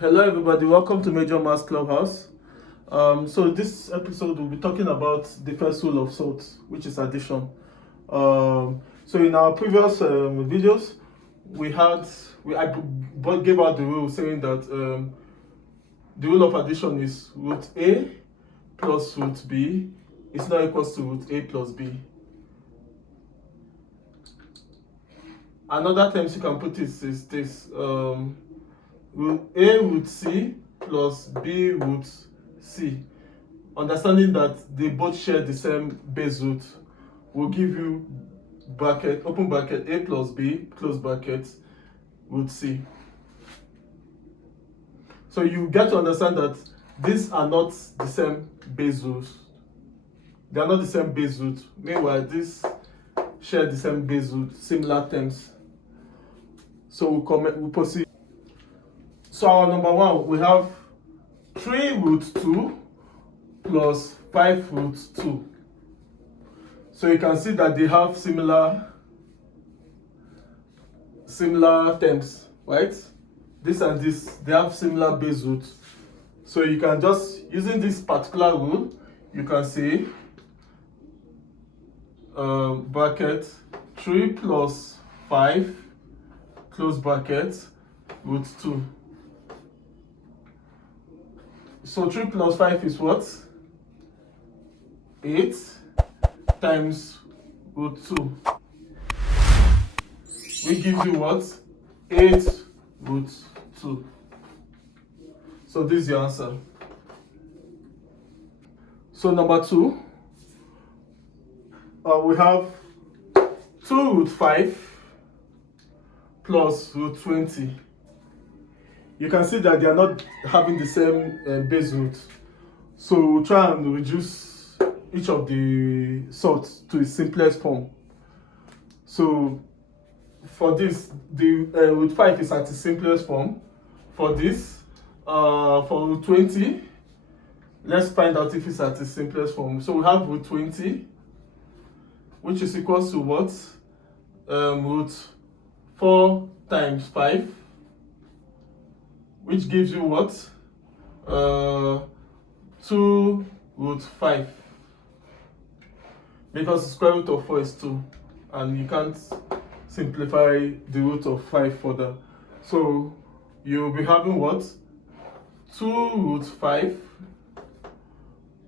Hello everybody, welcome to Major Maths Clubhouse. So this episode we'll be talking about the first rule of Surds, which is addition. So in our previous videos, I gave out the rule saying that the rule of addition is root A plus root B is not equals to root A plus B. Another terms you can put is this. Root A root C plus B root C. Understanding that they both share the same base root will give you bracket, open bracket, A plus B, close bracket, root C. So you get to understand that these are not the same base roots. They are not the same base root. Meanwhile, these share the same base root, similar terms. So we'll proceed. So our number one, we have 3 root 2 plus 5 root 2. So you can see that they have similar terms, right? This and this, they have similar base root. So you can just, using this particular rule, you can say bracket 3 plus 5, close bracket, root 2. So 3 plus 5 is what? 8 times root 2. Which gives you what? 8 root 2. So this is your answer. So number 2, we have 2 root 5 plus root 20. You can see that they are not having the same base root. So we'll try and reduce each of the sorts to its simplest form. So for this, the root 5 is at its simplest form. For this, for root 20, let's find out if it's at its simplest form. So we have root 20, which is equals to what? Root 4 times 5. Which gives you what? 2 root 5. Because the square root of 4 is 2. And you can't simplify the root of 5 further. So you'll be having what? 2 root 5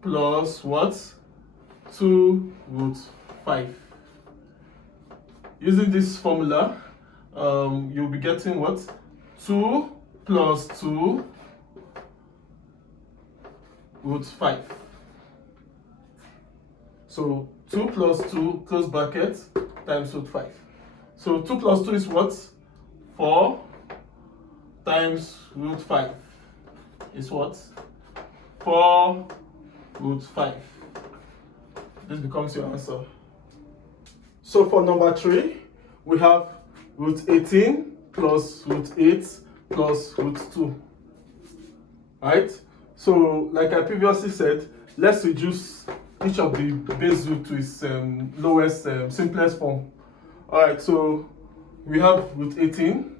plus what? 2 root 5. Using this formula, you'll be getting what? 2 plus 2 root 5. So 2 plus 2, close bracket, times root 5. So 2 plus 2 is what? 4 times root 5 is what? 4 root 5. This becomes your answer. So for number 3, we have root 18 plus root 8 plus root 2. Right? So like I previously said, let's reduce each of the base root to its lowest, simplest form. Alright, so we have root 18.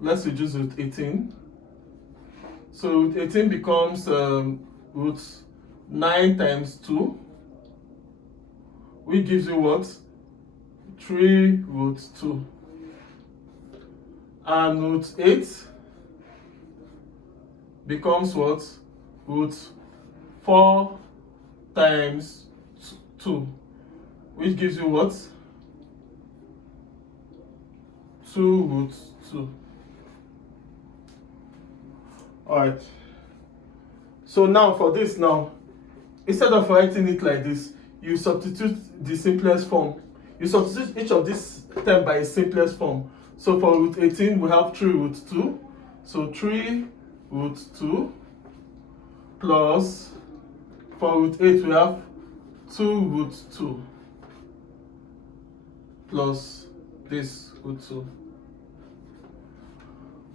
Let's reduce root 18. So root 18 becomes root 9 times 2, which gives you what? 3 root 2. And root 8 becomes what? Root 4 times 2, which gives you what? 2 root 2. Alright. So now for this now, instead of writing it like this, you substitute the simplest form. You substitute each of these terms by its simplest form. So for root 18, we have 3 root 2. So 3 root 2 plus, for root 8, we have 2 root 2 plus this root 2.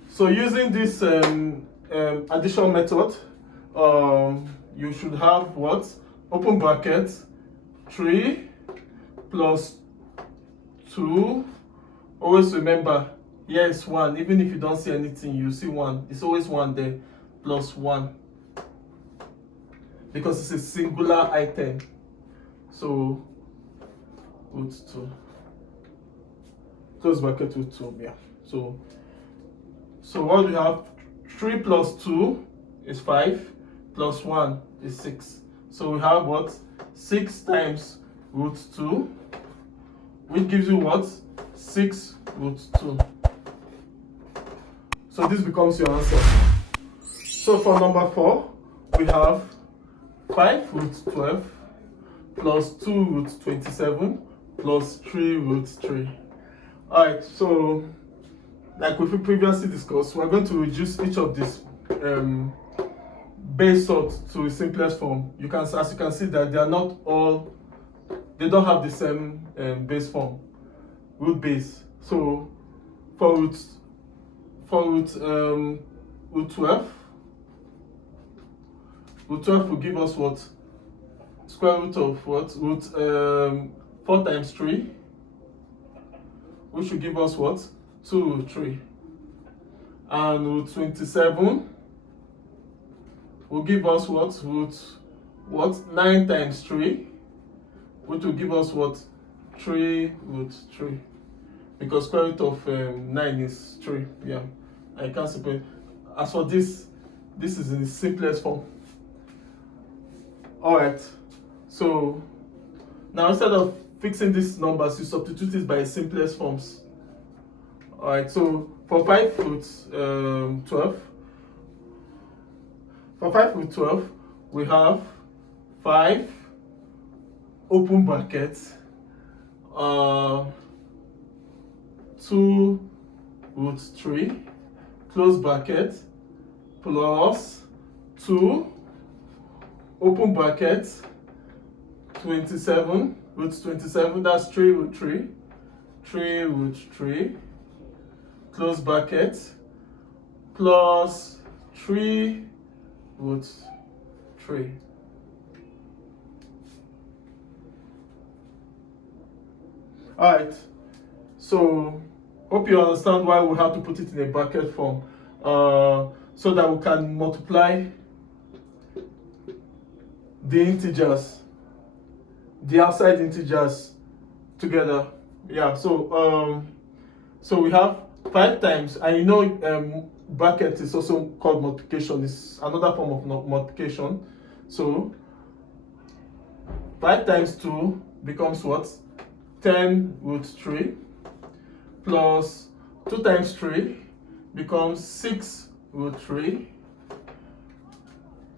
So using this addition method, you should have what? Open bracket, 3 plus 2. Always remember, here is 1. Even if you don't see anything, you see 1. It's always 1 there, plus 1. Because it's a singular item. So, root 2. Close bracket root 2, yeah. So what we have, 3 plus 2 is 5, plus 1 is 6. So we have what? 6 times root 2, which gives you what? 6 root 2. So this becomes your answer. So for number 4, we have 5 root 12 plus 2 root 27 plus 3 root 3. Alright, so like we previously discussed, we're going to reduce each of these base sorts to the simplest form. As you can see that they are not all, they don't have the same base form, root base. So for root 12, root 12 will give us what? Square root of what? Root 4 times 3, which will give us what? 2 root 3. And root 27 will give us what? Root 9 times 3, which will give us what? 3 root 3. Because square root of 9 is 3. Yeah, I can't separate. As for this is in the simplest form. Alright, so now instead of fixing these numbers, you substitute it by the simplest forms. Alright, so for 5 root 12, for 5 root 12, we have 5 open bracket 2 root 3 close bracket plus 2 open bracket 27 root 27, that's 3 root 3, 3 root 3 close bracket plus 3 root 3. Alright, so hope you understand why we have to put it in a bracket form, so that we can multiply the integers, the outside integers together. Yeah, so we have 5 times, and you know bracket is also called multiplication. It's another form of multiplication. So 5 times 2 becomes what? 10 root 3 plus 2 times 3 becomes 6 root 3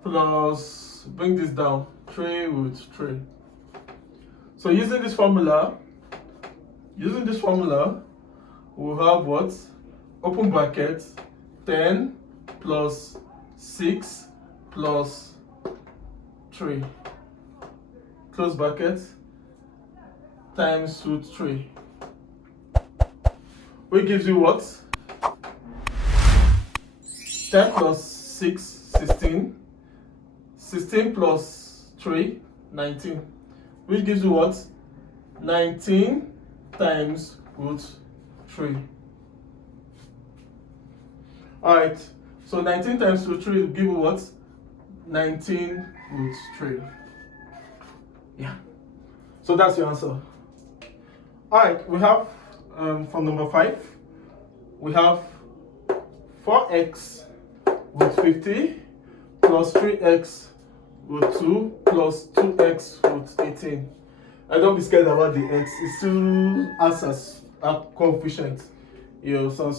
plus, bring this down, 3 root 3. So using this formula, we'll have what? Open bracket 10 plus 6 plus 3 close bracket times root 3, which gives you what? 10 plus 6, 16, 16 plus 3, 19, which gives you what? 19 times root 3. Alright, so 19 times root 3 will give you what? 19 root 3. Yeah, so that's your answer. Alright, we have for number 5, we have 4x root 50 plus 3x root 2 plus 2x root 18. I don't be scared about the x, it still acts as a coefficient. You know, so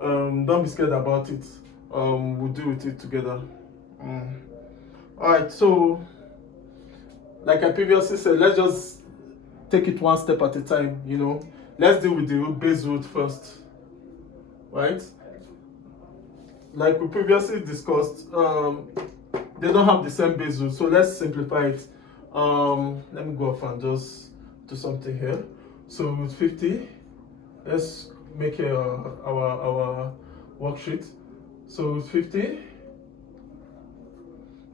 don't be scared about it. We'll deal with it together. Alright, so like I previously said, let's just take it one step at a time. You know, let's deal with the base root first, right? Like we previously discussed, they don't have the same base root, so let's simplify it. Let me go off and just do something here. So root 50, let's make our worksheet. So root 50,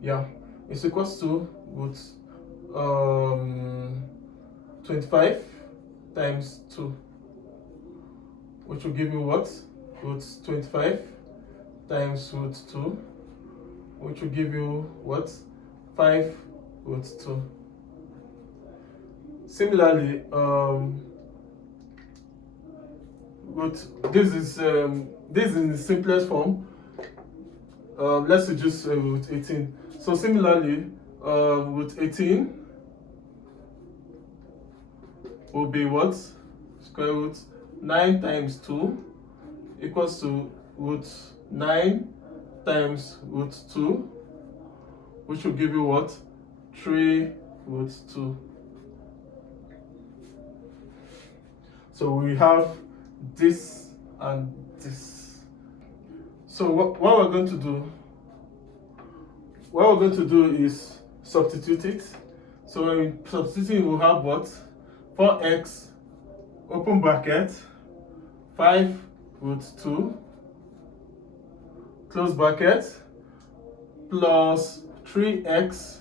yeah, is equals to root 25 times 2, which will give you what? Root 25 times root 2, which will give you what? 5 root 2. Similarly, this is in the simplest form. Let's reduce root 18. So similarly, root 18 will be what? Square root 9 times 2 equals to root 9 times root 2, which will give you what? 3 root 2. So we have this and this. So what we're going to do is substitute it. So when we substitute, we'll have what? 4x open bracket 5 root 2 close bracket plus 3x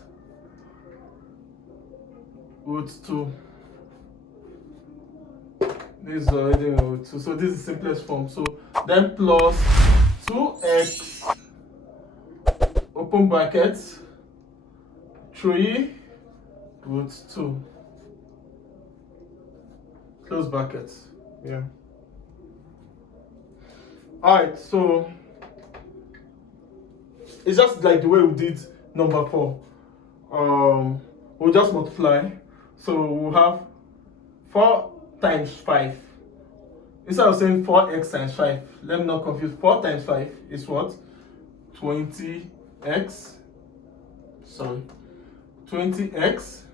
root 2. This is already root 2, so this is the simplest form. So then plus 2x open bracket 3 root 2 close bracket. Yeah. Alright, so it's just like the way we did number 4. We'll just multiply. So we'll have 4 times 5. Instead of saying 4x times 5, let me not confuse. 4 times 5 is what? 20x. Sorry. 20x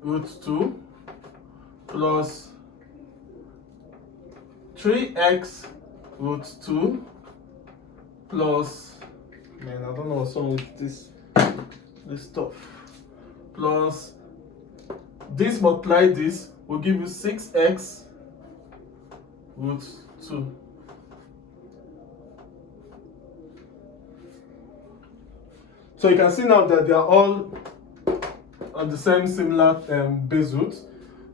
root 2 plus 3x root 2 plus, man, I don't know what's wrong with this stuff, plus this multiply this will give you 6x root 2. So you can see now that they are all on the same similar base root.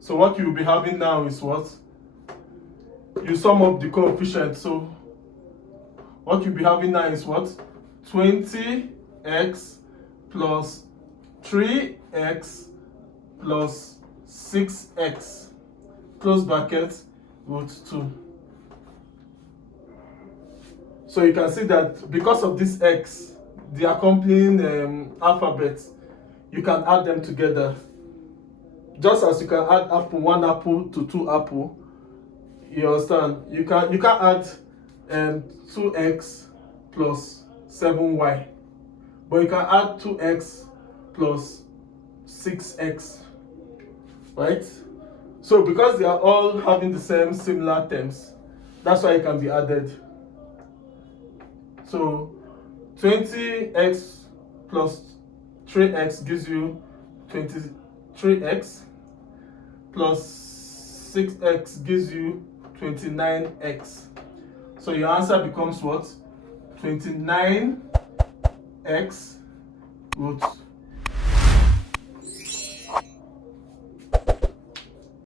So what you'll be having now is what? You sum up the coefficient. So what you'll be having now is what? 20x plus 3x plus 6x close bracket root 2. So you can see that because of this x, the accompanying alphabet, you can add them together. Just as you can add one apple to 2 apple, you understand? You can add 2x plus 7y, but you can add 2x plus 6x, right? So because they are all having the same similar terms, that's why it can be added. So 20x plus 3x gives you 23x plus 6x gives you 29x. So your answer becomes what? 29x root